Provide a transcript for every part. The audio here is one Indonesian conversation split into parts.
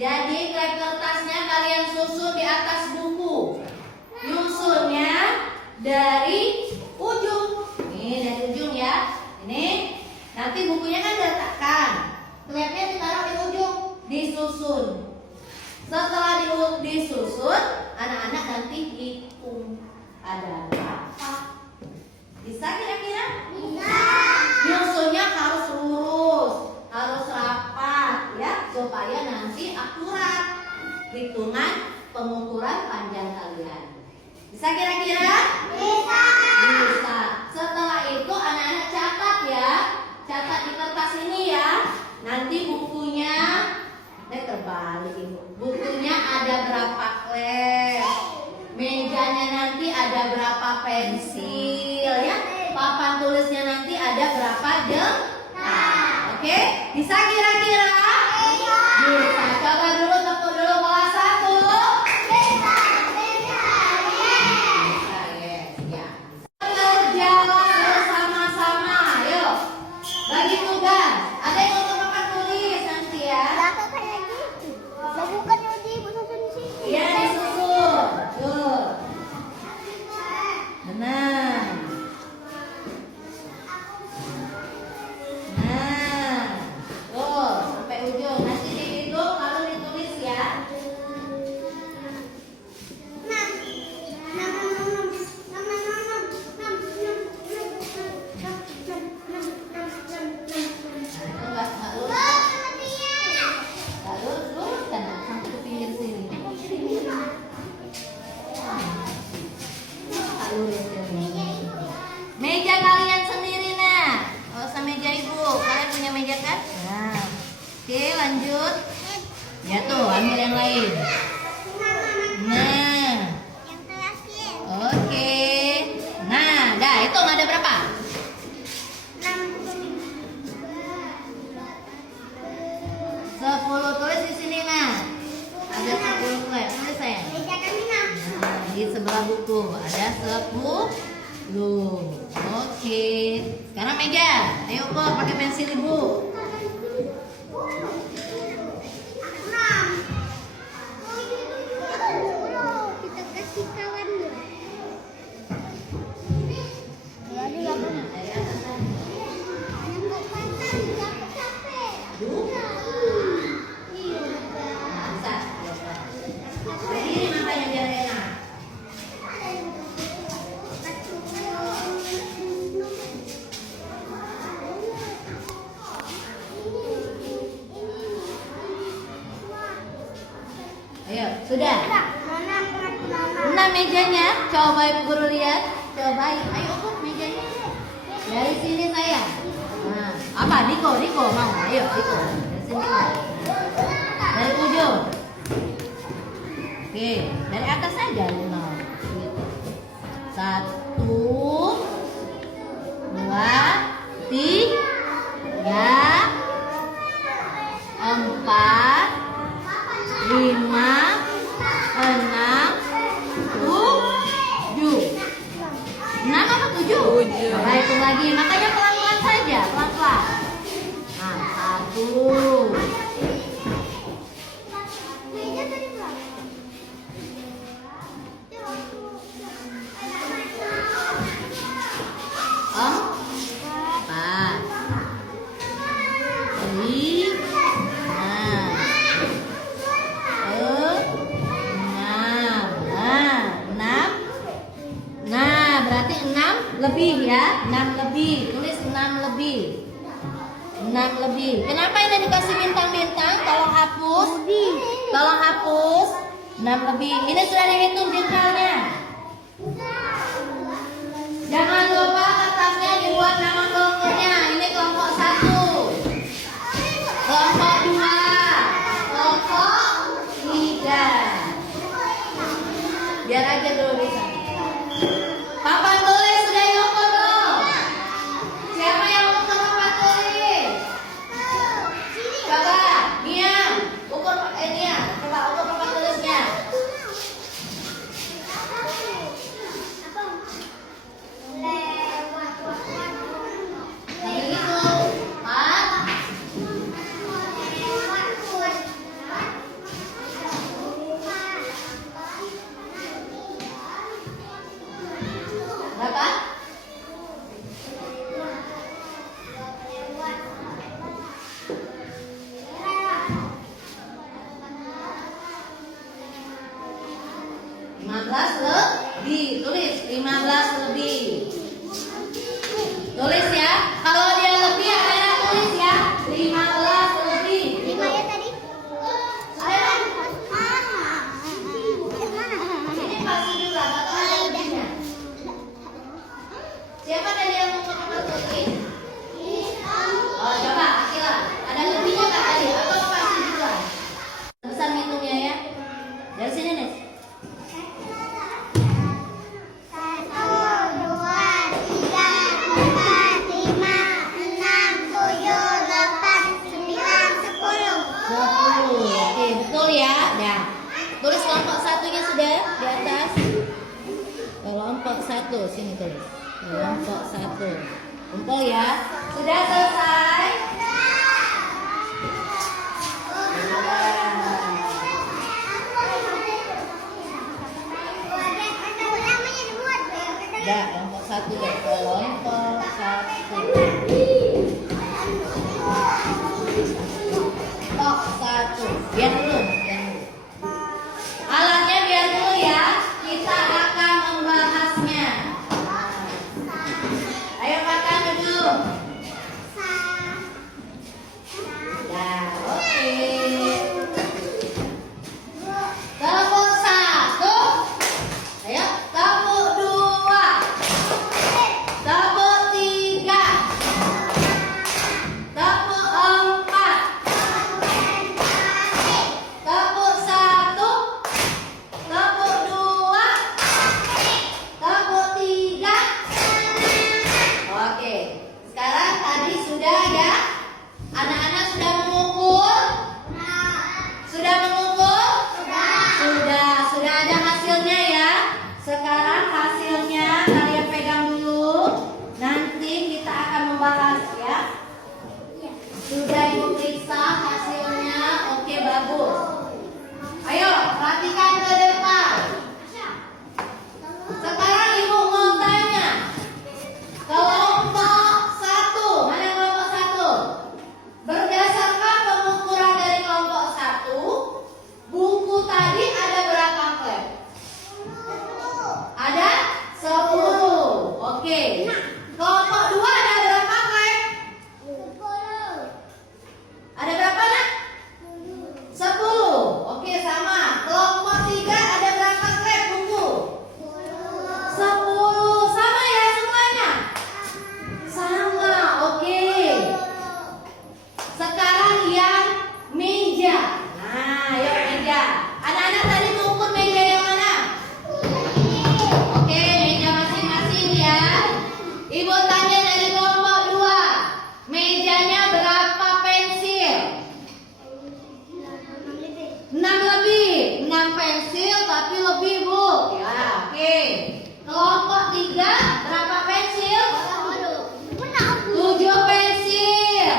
Jadi kertasnya kalian susun di atas buku. Nyusunnya dari ujung. Nih dari ujung ya. Ini nanti bukunya kan diletakkan. Klepnya ditaruh di ujung, disusun. Setelah disusun, anak-anak nanti hitung ada berapa. Bisa kira-kira? Bisa. Nyusunnya harus lurus, harus rapat ya, supaya nanti akurat hitungan pengukuran panjang kalian. Bisa kira-kira? Bisa. Bisa. Setelah itu anak-anak catat ya, catat di kertas ini ya. Nanti bukunya, terbalik ibu. Bukunya ada berapa klep, mejanya nanti ada berapa pensil ya, papan tulisnya nanti ada berapa jengkal. Oke, bisa kira-kira? Bisa. Coba dulu tepuk dulu kelas 1. Bisa. Bisa, yes, ya. Berjalan bersama-sama, yuk. Bagi tugas. Ada yang untuk papan tulis nanti ya. Bukan Yudi, susun di sini. Iya, disusun. Tuh. Nah. Nah. Tuh, sampai ujung. Nanti dihitung lalu ditulis ya. Enggak lurus. Enggak lurus kan sampai ke pinggir sini. Meja kalian sendiri nah. Gak usah meja ibu. Kalian punya meja kan? Nah. Oke, lanjut. Ya tuh, ambil yang lain. Nah. Oke. Nah, dah hitung ada berapa? 10 tulis di sini nah. Ada 10 klep. Tulis saya. Nah, di sebelah buku ada 10. Oke. Sekarang meja. Ayo kok pakai pensil ibu. Kita kasih kawan dulu. Berdiri makanya biar enak. Ayo, sudah. 6 mejanya. Coba ibu guru lihat. Coba, ayo ukur mejanya. Dari sini saya. Nah, apa? Diko mau? Ayo, Diko. Dari sini. Dari ujung. Oke, dari atas saja 5. 1, 2, 3, 4, 5, 6, 7. 6 apa 7? Coba hitung lagi, makanya pelan-pelan saja, pelan-pelan. Nah, 1. Lebih ya, 6 lebih, tulis 6 lebih. 6 lebih. Kenapa ini dikasih bintang-bintang? Tolong hapus. Tolong hapus. 6 lebih. Ini sudah dihitung jengkalnya. Jangan lupa kertasnya dibuat nama kelompoknya. Ini kelompok 1, kelompok 2, kelompok 3. Biar aja dulu di sana. Papan tulis sudah diukur belum? Siapa yang ukur papan tulis? Coba, Nia, ukur Nia, coba ukur papan tulisnya. Apa? 15 lebih. Tulis ya. Kalau dia lebih anak tulis ya. 15 lebih. 5 ya tadi. Ini pasti juga atau ada lebihnya. Siapa tadi yang mau tulis? Oh, coba Akila. Ada lebihnya nggak tadi? Atau pasti juga? Besar hitungnya ya. Dari sini nih. 10. Oke, betul ya. Nah, tulis kelompok satunya sudah di atas. Kelompok 1 sini tulis. Kelompok 1. Kumpul ya. Sudah selesai? Udah, kelompok 1 deh. Kelompok 1. Kelompok 1. Biar dulu. Alatnya biar dulu ya. Kita akan membahasnya. Ayo makan dulu. Ya, oke. Kelompok 1. Ayo, kelompok 2. Kelompok 3. Kelompok 4. Kelompok 1. Kelompok 2. Kelompok 3. Oke. Sekarang tadi sudah ya. Anak-anak sudah mengumpul? Sudah mengumpul? Sudah ada hasilnya ya. Sekarang hasilnya kalian pegang dulu. Nanti kita akan membahas ya. Sudah Ibu periksa hasilnya. Oke, bagus. Ayo, perhatikan ke depan. Sekarang Ibu mau tanya. Kelompok 1. Mana kelompok 1? Berdasarkan pengukuran dari kelompok 1, buku tadi ada berapa klep? Ada 10. Oke. Kelompok 2 ada berapa klep? Ada berapa nak? 10. Oke, sama. Kelompok 3 ada berapa klep buku? 10. Sama ya semuanya? Sama. Oke. Sekarang yang meja. Nah, yuk meja. Anak-anak tadi mengukur meja yang mana? Oke, meja masing-masing ya. Ibu tanya dari kelompok 2. Mejanya berapa pensil? 6 lebih. 6 pensil tapi lebih, Bu. Ya, oke. Kelompok 3 berapa pensil? 7 pensil.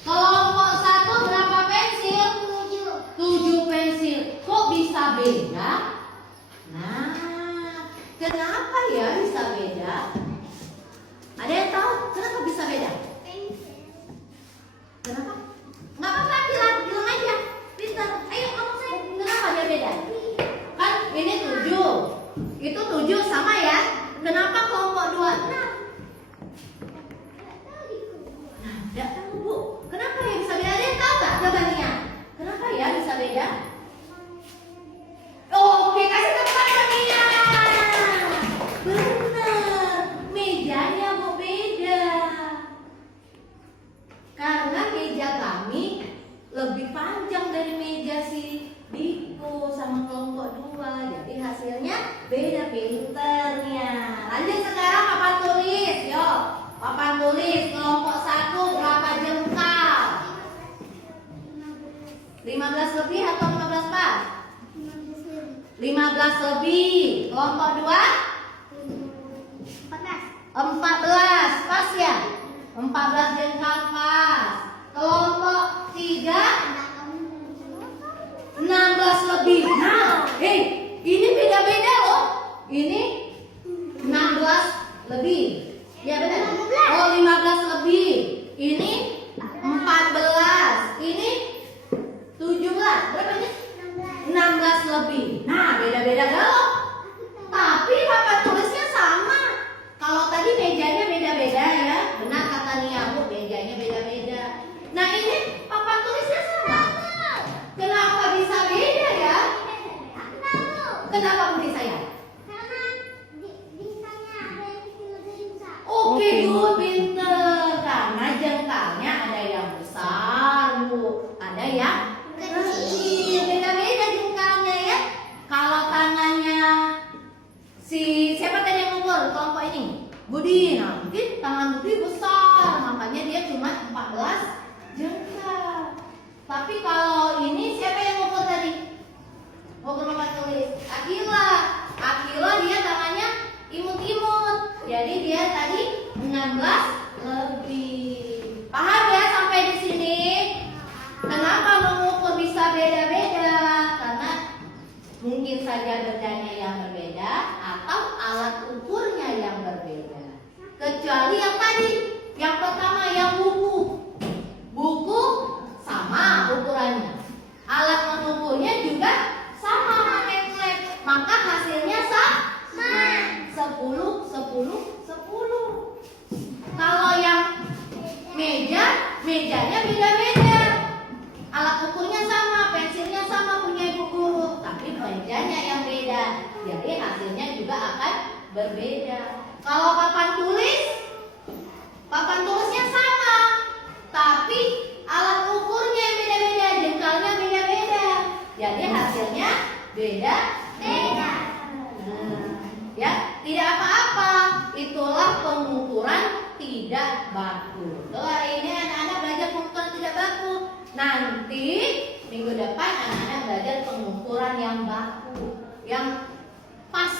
Kelompok 1 berapa pensil? 7 pensil. Kok bisa beda? Nah, kenapa ya bisa beda? Ada yang tahu kenapa bisa beda? Kenapa? Nggak apa-apa, bilang aja. Pintar. Ayo kamu saya. Kenapa dia beda? Kan ini 7. Itu 7 sama ya. Kenapa kelompok 2 6? Nah, tidak tahu Bu. Kenapa ya bisa beda? Ada yang tahu nggak jawabannya? Kenapa ya bisa beda? Oke, kasih tepuk tangan Mia. Benar, mejanya Bu beda. Karena meja kami lebih panjang dari meja si Diko sama kelompok 2. Jadi hasilnya beda, pinternya. Lanjut sekarang papan tulis. Yuk, papan tulis kelompok 1 berapa jengkal? 15 lebih atau 15 pas? 15 lebih. Kelompok 2? 14 pas ya? 14 jengkal pas. Kelompok 3? 16 lebih. Nah, ini beda-beda loh. Ini 16 lebih. Ya benar. Oh, 15 lebih. Ini 14. Ini 17. Berapa ini? 16 lebih. Nah, beda-beda loh. Tapi papan tulisnya mejanya beda-beda. Alat ukurnya sama, pensilnya sama punya ibu guru, tapi mejanya yang beda. Jadi hasilnya juga akan berbeda. Kalau papan tulisnya sama, tapi alat ukurnya yang beda-beda, jengkalnya beda-beda. Jadi hasilnya beda-beda. Ya, tidak apa-apa. Itulah pengukuran tidak baku. Tuh, hari ini anak-anak belajar pengukuran tidak baku. Nanti minggu depan anak-anak belajar pengukuran yang baku, yang pas.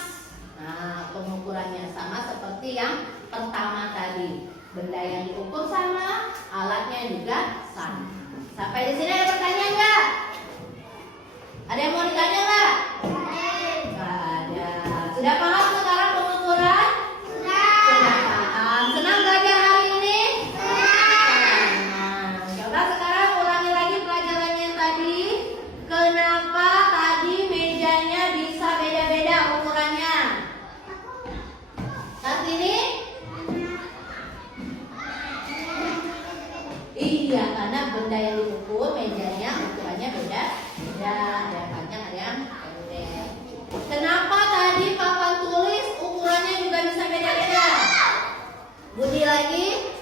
Nah, pengukurannya sama seperti yang pertama tadi. Benda yang diukur sama, alatnya juga sama. Sampai di sini ada pertanyaan nggak? Ada yang mau ditanya nggak? Nggak ada. Sudah paham sekarang pengukuran? Sudah paham. Senang belajar hari ini? Senang. Coba sekarang ulangi lagi pelajaran yang tadi. Kenapa tadi mejanya bisa beda-beda ukurannya? Saat ini? Iya, karena benda yang diukur mejanya ukurannya beda. Ada yang panjang, ada yang pendek. Kenapa tadi papan tulis ukurannya juga bisa beda-beda? Budi lagi?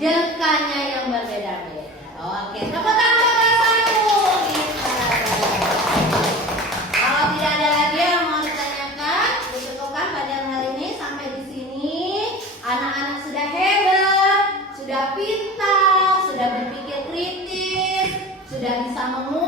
Jengkanya yang berbeda-beda. Oke, tepuk tangan bersama. Kalau tidak ada lagi yang mau ditanyakan, dicukupkan pada hari ini. Sampai di sini anak-anak sudah hebat, sudah pintar, sudah berpikir kritis, sudah bisa mengukur